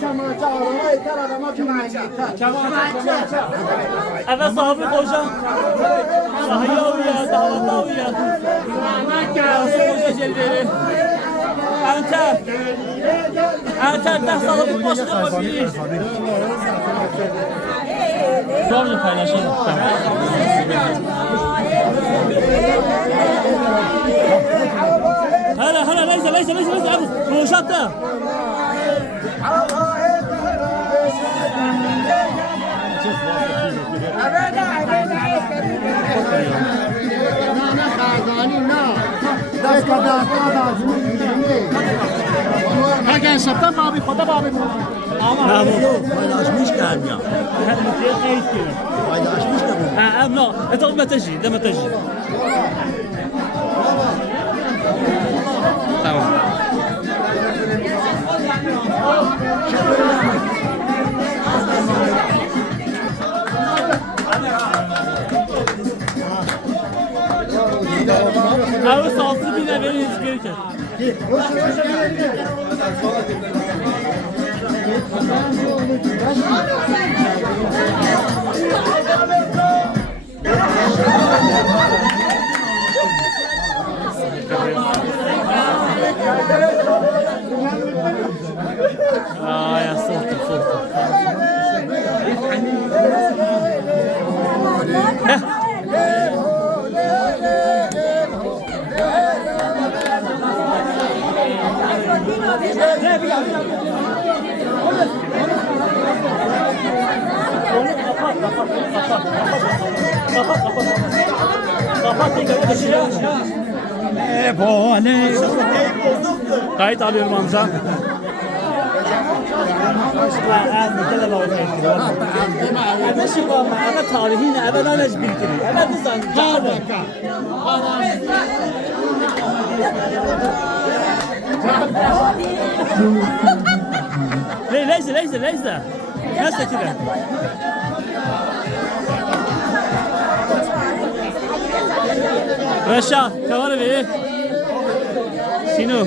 Kemanca, arama yeter, arama kemanca. Evet sahibi hocam. Sahiye uya, davada uya. Nasıl hoca celleri. Enter ders alıp başına bakıyor. Doğru paylaşalım. Hala neyse abi. Roşatta. Hakan Şaptan abi, Fada abi. Ama paylaşmış gelmiyor. Paylaşmış da bu. Ha, no, это متجي, ده متجي. Tamam. Abi salsı bile verin hiç gereken. Ya soğuk. Kayıt alıyorum amca. Kardeşim var mı? Evet tarihini evet anaj bildirir. Evet insan. Leyse. Nasıl kire? Reşat, kavar ver. Sinu.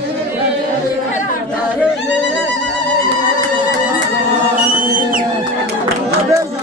Abi